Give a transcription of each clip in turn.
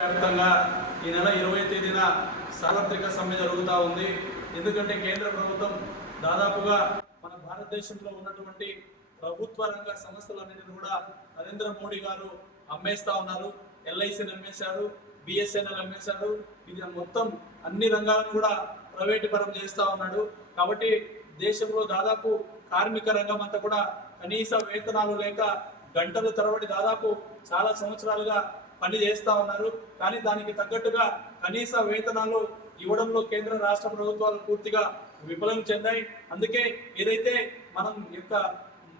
వ్యాప్తంగా ఈ నెల ఇరవై తేదీన సార్వత్రిక సమ్మె జరుగుతూ ఉంది. ఎందుకంటే కేంద్ర ప్రభుత్వం దాదాపుగా మన భారతదేశంలో ఉన్నటువంటి ప్రభుత్వ రంగ సంస్థలన్నింటినీ కూడా నరేంద్ర మోడీ గారు అమ్మేస్తా ఉన్నారు. ఎల్ఐసిని అమ్మేశారు బిఎస్ఎన్ఎల్ అమ్మేశారు. ఇది మొత్తం అన్ని రంగాలను కూడా ప్రైవేటు చేస్తూ చేస్తా ఉన్నాడు. కాబట్టి దేశంలో దాదాపు కార్మిక రంగం అంతా కూడా కనీస వేతనాలు లేక గంటలు తరబడి దాదాపు చాలా సంవత్సరాలుగా పని చేస్తా ఉన్నారు. కానీ దానికి తగ్గట్టుగా కనీస వేతనాలు ఇవ్వడంలో కేంద్ర రాష్ట్ర ప్రభుత్వాలు పూర్తిగా విఫలం చెందాయి. అందుకే ఏదైతే మనం యొక్క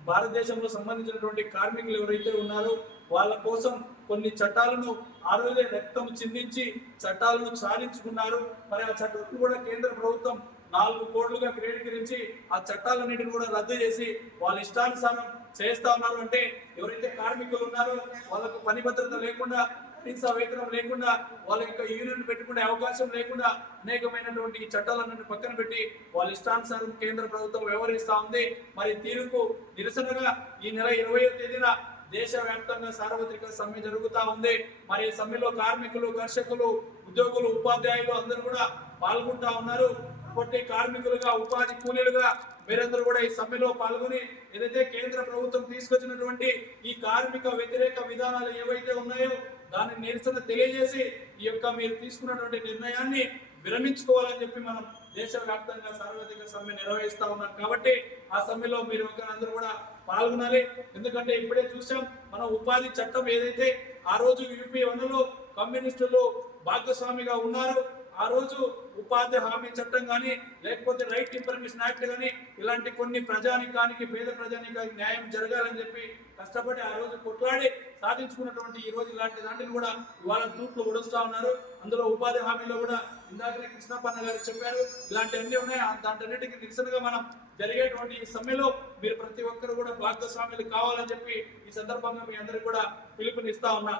భారతదేశంలో సంబంధించినటువంటి కార్మికులు ఎవరైతే ఉన్నారో వాళ్ళ కోసం కొన్ని చట్టాలను ఆ రోజే రక్తం చిందించి చట్టాలను సాధించుకున్నారు మరి ఆ చట్టాలను కూడా కేంద్ర ప్రభుత్వం నాలుగు కోట్లుగా క్రీడీకరించి ఆ చట్టాలన్నిటిని కూడా రద్దు చేసి వాళ్ళ ఇష్టానుసారం చేస్తా ఉన్నారు అంటే ఎవరైతే కార్మికులు ఉన్నారో వాళ్ళకు పని భద్రత లేకుండా కనీస వేతనం లేకుండా వాళ్ళ యొక్క యూనియన్ పెట్టుకునే అవకాశం లేకుండా అనేకమైనటువంటి చట్టాలను పక్కన పెట్టి వాళ్ళ ఇష్టానుసారం కేంద్ర ప్రభుత్వం వ్యవహరిస్తా ఉంది. మరి తీరుకు నిరసనగా ఈ నెల ఇరవయో తేదీన దేశవ్యాప్తంగా సార్వత్రిక సమ్మె జరుగుతా ఉంది. మరి సమ్మెలో కార్మికులు కర్షకులు ఉద్యోగులు ఉపాధ్యాయులు అందరూ కూడా పాల్గొంటా ఉన్నారు. కాబట్టి కార్మికులుగా ఉపాధి కూలీలుగా మీరందరూ కూడా ఈ సమ్మెలో పాల్గొని ఏదైతే కేంద్ర ప్రభుత్వం తీసుకొచ్చినటువంటి ఈ కార్మిక వ్యతిరేక విధానాలు ఏవైతే ఉన్నాయో దాని నిరసన తెలియజేసి ఈ యొక్క మీరు తీసుకున్నటువంటి నిర్ణయాన్ని విరమించుకోవాలని చెప్పి మనం దేశవ్యాప్తంగా సార్వత్రిక సమ్మె నిర్వహిస్తా ఉన్నాం. కాబట్టి ఆ సమ్మెలో మీరు ఒకరందరూ కూడా పాల్గొనాలి. ఎందుకంటే ఇప్పుడే చూసాం మన ఉపాధి చట్టం ఏదైతే ఆ రోజు యూపీ వనలో కమ్యూనిస్టులు భాగస్వామిగా ఉన్నారు ఆ రోజు ఉపాధి హామీ చట్టం కానీ లేకపోతే రైట్ ఇన్ఫర్మేషన్ యాక్ట్ కానీ ఇలాంటి కొన్ని ప్రజానికానికి పేద ప్రజానికానికి న్యాయం జరగాలని చెప్పి కష్టపడి ఆ రోజు కొట్లాడి సాధించుకున్నటువంటి ఈ రోజు ఇలాంటి దాంట్లో కూడా ఇవాళ తూట్లు ఉడుస్తా ఉన్నారు. అందులో ఉపాధి హామీలో కూడా ఇందాకనే కృష్ణపన్న గారు చెప్పారు ఇలాంటివన్నీ ఉన్నాయి. ఆ నిరసనగా మనం జరిగేటువంటి ఈ సమ్మెలో మీరు ప్రతి ఒక్కరు కూడా భాగస్వాములు కావాలని చెప్పి ఈ సందర్భంగా మీ అందరికి కూడా పిలుపునిస్తా ఉన్నా.